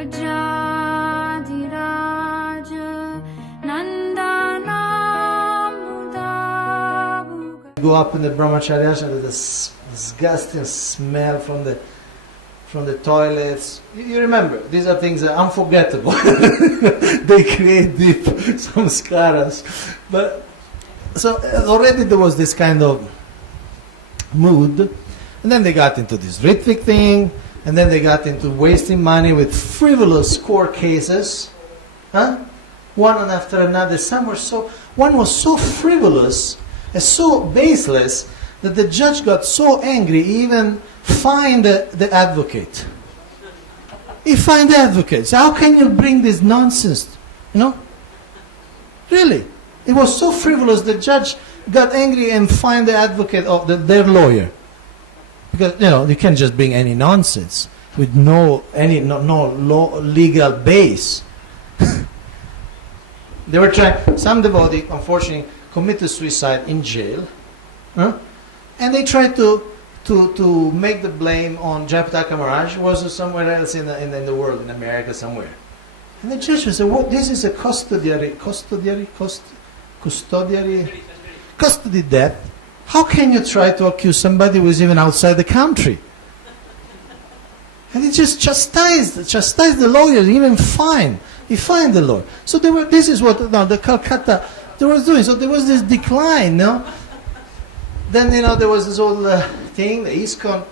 Go up in the brahmacharyas and there's this disgusting smell from the toilets. You remember, these are things that are unforgettable. They create deep samskaras. But so already there was this kind of mood, and then they got into this Ritvik thing, and then they got into wasting money with frivolous court cases, one after another. One was so frivolous and so baseless that the judge got so angry, he even fined the advocate. He fined the advocate. So how can you bring this nonsense? Really. It was so frivolous, the judge got angry and fined the advocate of their lawyer. Because, you can't just bring any nonsense with no legal base. They were trying, some devotee, unfortunately, committed suicide in jail. And they tried to make the blame on Jayapataka Maharaj, who was somewhere else in the world, in America somewhere. And the judge said, "What? This is a custody death. How can you try to accuse somebody who is even outside the country?" And he just chastised the lawyers, even fined. He fined the lawyer. So this is what the Calcutta they was doing. So there was this decline, Then there was this whole thing. The ISKCON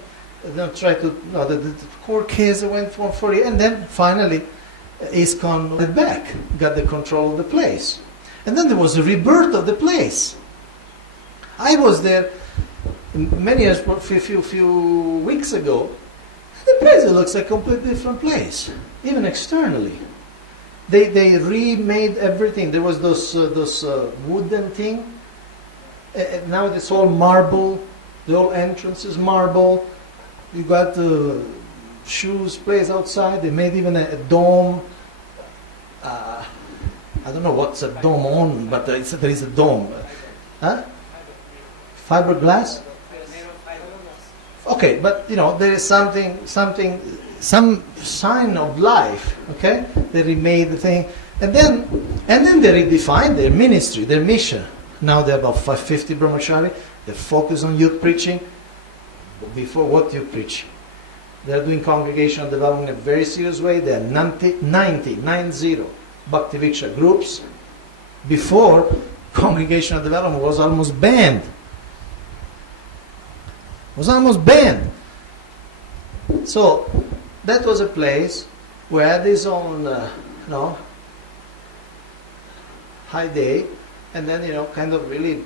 tried to the court case went for it, and then finally ISKCON went back, got the control of the place, and then there was a rebirth of the place. I was there many years, a few weeks ago. The place looks like a completely different place, even externally. They remade everything. There was those wooden thing. Now it's all marble. The whole entrance is marble. You got shoes placed outside. They made even a dome. I don't know what's a dome on, but there is a dome. Fiberglass? Okay, but there is some sign of life. Okay, they remade the thing, and then they redefined their ministry, their mission. Now they're about 550 brahmachari. They're focused on youth preaching. Before, what youth preaching? They're doing congregational development in a very serious way. There are 90 Bhakti Viksha groups. Before, congregational development was almost banned. So that was a place where I had his own, high day. And then, kind of really,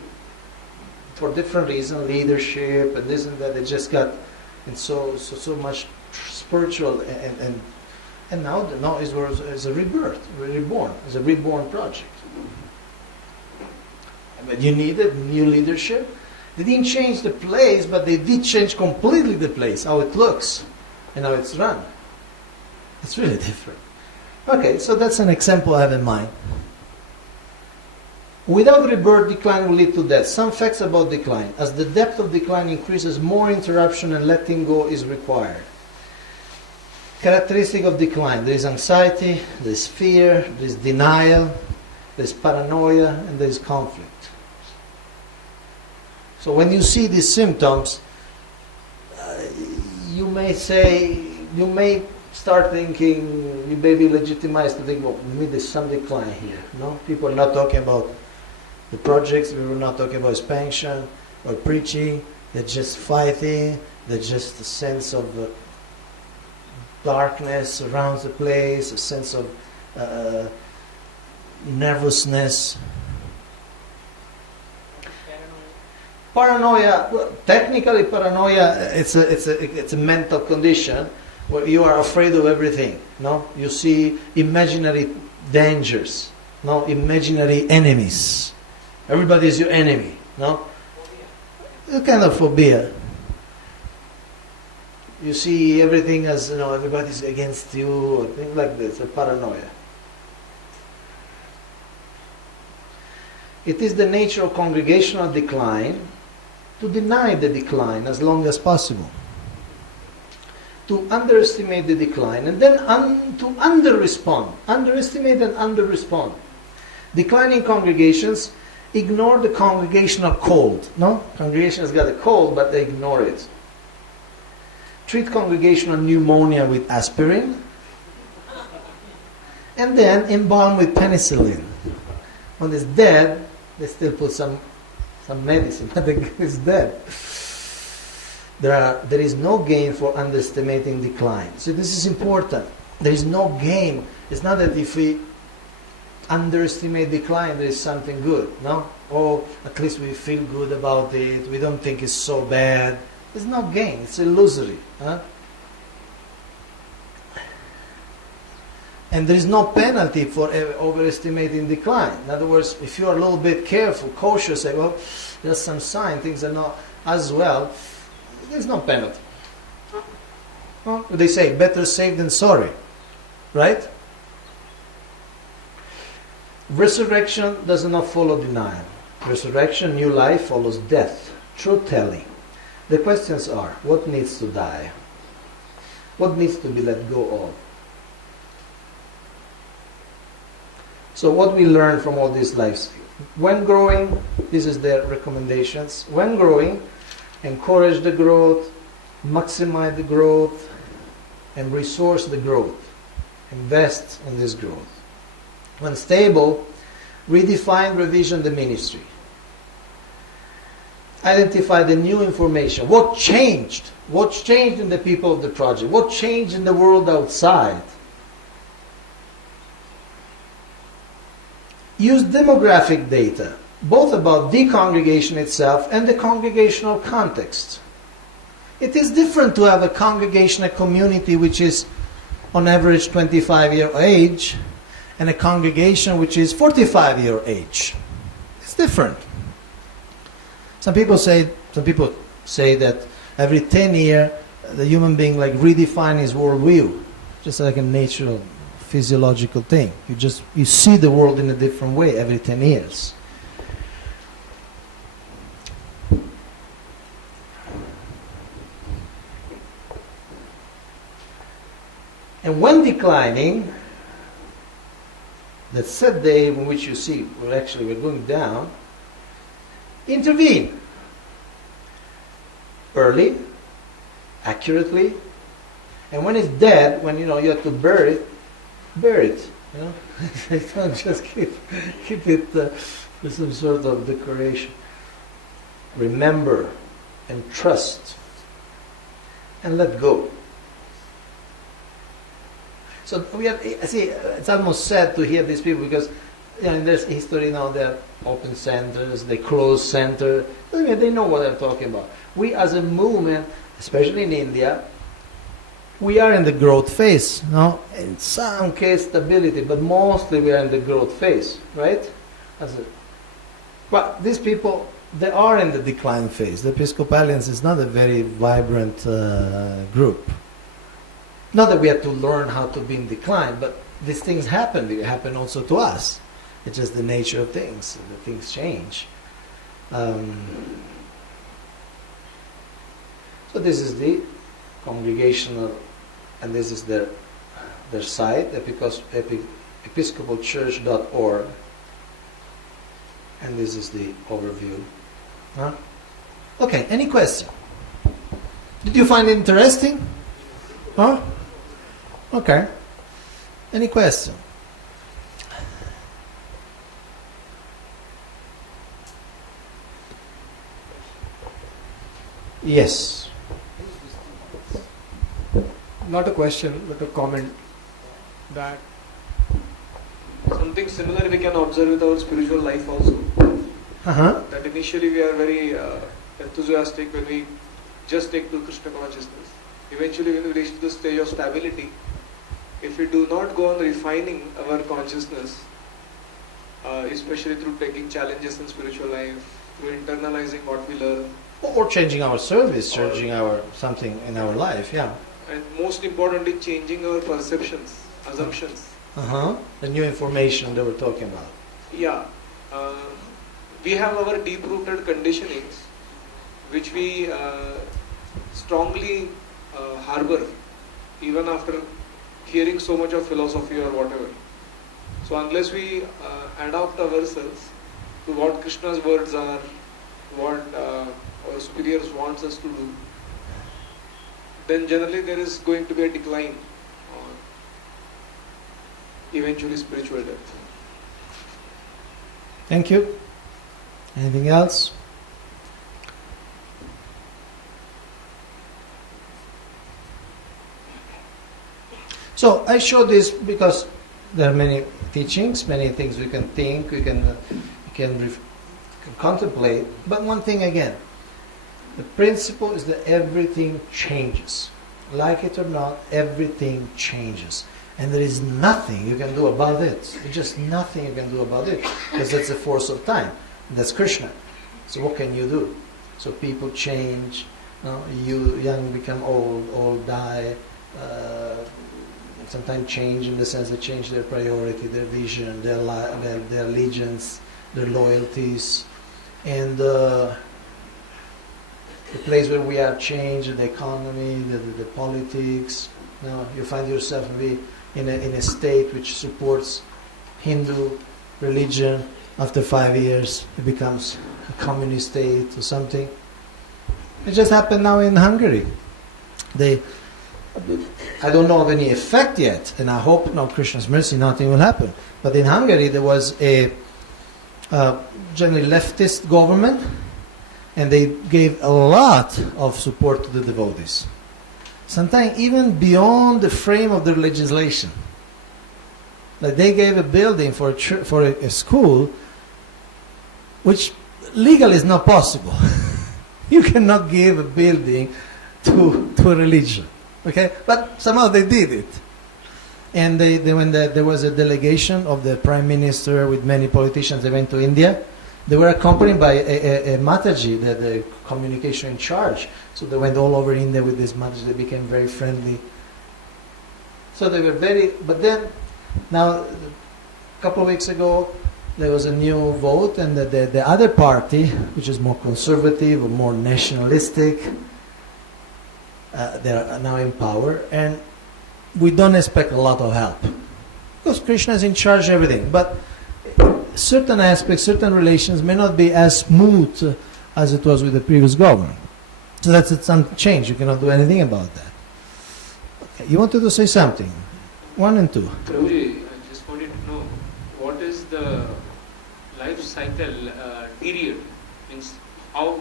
for different reasons, leadership and this and that, they just got in so much spiritual, and now is a rebirth, reborn. It's a reborn project. But you needed new leadership. They didn't change the place, but they did change completely the place, how it looks, and how it's run. It's really different. Okay, so that's an example I have in mind. Without rebirth, decline will lead to death. Some facts about decline. As the depth of decline increases, more interruption and letting go is required. Characteristic of decline. There is anxiety, there is fear, there is denial, there is paranoia, and there is conflict. So when you see these symptoms, you may start thinking, you may be legitimized to think, well, maybe there's some decline here. No? People are not talking about the projects, we were not talking about expansion or preaching. They're just fighting. There's just a sense of darkness surrounds the place, a sense of nervousness. Paranoia, well, technically paranoia, it's a mental condition where you are afraid of everything. No, you see imaginary dangers. No, imaginary enemies. Everybody is your enemy. No, a kind of phobia. You see everything as everybody's against you, or things like this. A paranoia. It is the nature of congregational decline to deny the decline as long as possible. to underestimate the decline, and then to under-respond. Underestimate and under-respond. Declining congregations ignore the congregational cold. No? Congregation has got a cold, but they ignore it. Treat congregational pneumonia with aspirin, and then embalm with penicillin. When it's dead, they still put some medicine, but it's dead. There is no gain for underestimating decline. So this is important. There is no gain. It's not that if we underestimate decline, there is something good. No? Or at least we feel good about it. We don't think it's so bad. There's no gain. It's illusory. Huh? And there is no penalty for overestimating decline. In other words, if you are a little bit careful, cautious, say, well, there's some sign, things are not as well, there's no penalty. Well, they say, better safe than sorry. Right? Resurrection does not follow denial. Resurrection, new life, follows death. Truth-telling. The questions are, what needs to die? What needs to be let go of? So what we learn from all these lives? When growing, this is their recommendations. When growing, encourage the growth, maximize the growth, and resource the growth. Invest in this growth. When stable, redefine, revision the ministry. Identify the new information. What changed? What's changed in the people of the project? What changed in the world outside? Use demographic data, both about the congregation itself and the congregational context. It is different to have a congregation, a community which is on average 25-year age, and a congregation which is 45-year age. It's different. Some people say that every 10 years the human being like redefine his worldview, just like a natural physiological thing. You see the world in a different way every 10 years. And when declining, that set day in which you see we're going down, intervene early, accurately, and when it's dead, when you have to bury it. Don't just keep it with some sort of decoration. Remember and trust and let go. So it's almost sad to hear these people because in this history now there are open centers, they close centers. They know what I'm talking about. We as a movement, especially in India, we are in the growth phase, no? In some case stability, but mostly we are in the growth phase, right? But these people, they are in the decline phase. The Episcopalians is not a very vibrant group. Not that we have to learn how to be in decline, but these things happen. They happen also to us. It's just the nature of things. The things change. So this is the congregational, and this is their site, episcopalchurch.org, and this is the overview. Huh? Okay, any question? Did you find it interesting? Huh? Okay. Any question? Yes. Not a question, but a comment that something similar we can observe with our spiritual life also. That initially we are very enthusiastic when we just take to Krishna consciousness. Eventually when we reach to the stage of stability, if we do not go on refining our consciousness, especially through taking challenges in spiritual life, through internalizing what we learn, or changing our service, changing our something in our life, yeah. And most importantly, changing our perceptions, assumptions. The new information that we're talking about. Yeah. We have our deep-rooted conditionings, which we strongly harbor even after hearing so much of philosophy or whatever. So unless we adapt ourselves to what Krishna's words are, what our superiors wants us to do, then generally there is going to be a decline or eventually spiritual death. Thank you. Anything else? So I show this because there are many teachings, many things we can think, we can contemplate. But one thing again, the principle is that everything changes. Like it or not, everything changes. And there is nothing you can do about it. There's just nothing you can do about it. Because that's the force of time. That's Krishna. So what can you do? So people change. You young become old die. Sometimes change in the sense they change their priority, their vision, their allegiance, their loyalties. And the place where we are changed, the economy, the politics. You find yourself maybe in a state which supports Hindu religion. After 5 years, it becomes a communist state or something. It just happened now in Hungary. I don't know of any effect yet, and I hope, no, Krishna's mercy, nothing will happen. But in Hungary, there was a generally leftist government, and they gave a lot of support to the devotees. Sometimes even beyond the frame of the legislation. Like they gave a building for a school, which legally is not possible. You cannot give a building to a religion. Okay, but somehow they did it, and when there was a delegation of the Prime Minister with many politicians, they went to India. They were accompanied by a Mataji, the communication in charge. So they went all over India with this Mataji. They became very friendly. So they were but then, now, a couple of weeks ago, there was a new vote, and the other party, which is more conservative or more nationalistic, they are now in power, and we don't expect a lot of help because Krishna is in charge of everything. But certain aspects, certain relations may not be as smooth as it was with the previous government. So that's some change. You cannot do anything about that. Okay. You wanted to say something? 1 and 2. Prabhuji, I just wanted to know what is the life cycle period? Means how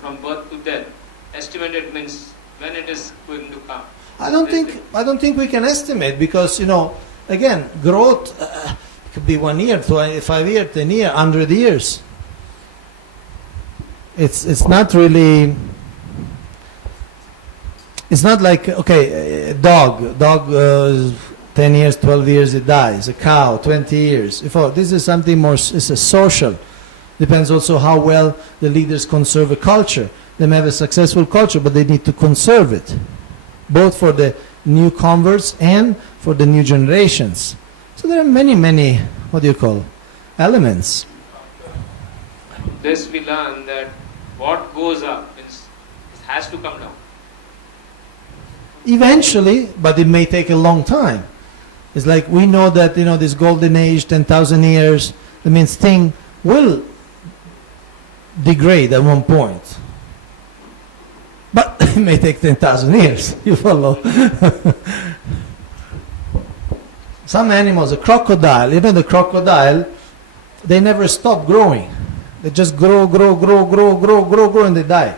from birth to death? Estimated means when it is going to come. I don't think we can estimate because again, growth could be 1 year, 5 years, 10 years, 100 years. It's not really. It's not like a dog 10 years, 12 years it dies. A cow 20 years. This is something more. It's a social. Depends also how well the leaders conserve a culture. They may have a successful culture, but they need to conserve it, both for the new converts and for the new generations. So there are many, elements. This we learn that what goes up has to come down. Eventually, but it may take a long time. It's like we know that, this golden age, 10,000 years, that means thing will degrade at one point. But it may take 10,000 years, you follow? Some animals, a crocodile, the crocodile, they never stop growing. They just grow, and they die.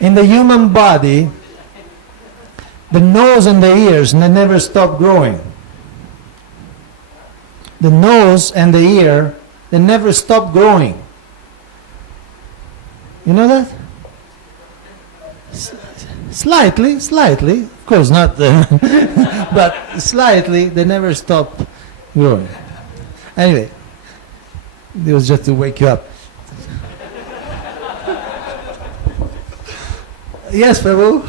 In the human body, the nose and the ears, they never stop growing. The nose and the ear, they never stop growing. You know that? Slightly, of course not, but slightly, they never stop growing. Anyway, it was just to wake you up. Yes, Prabhu?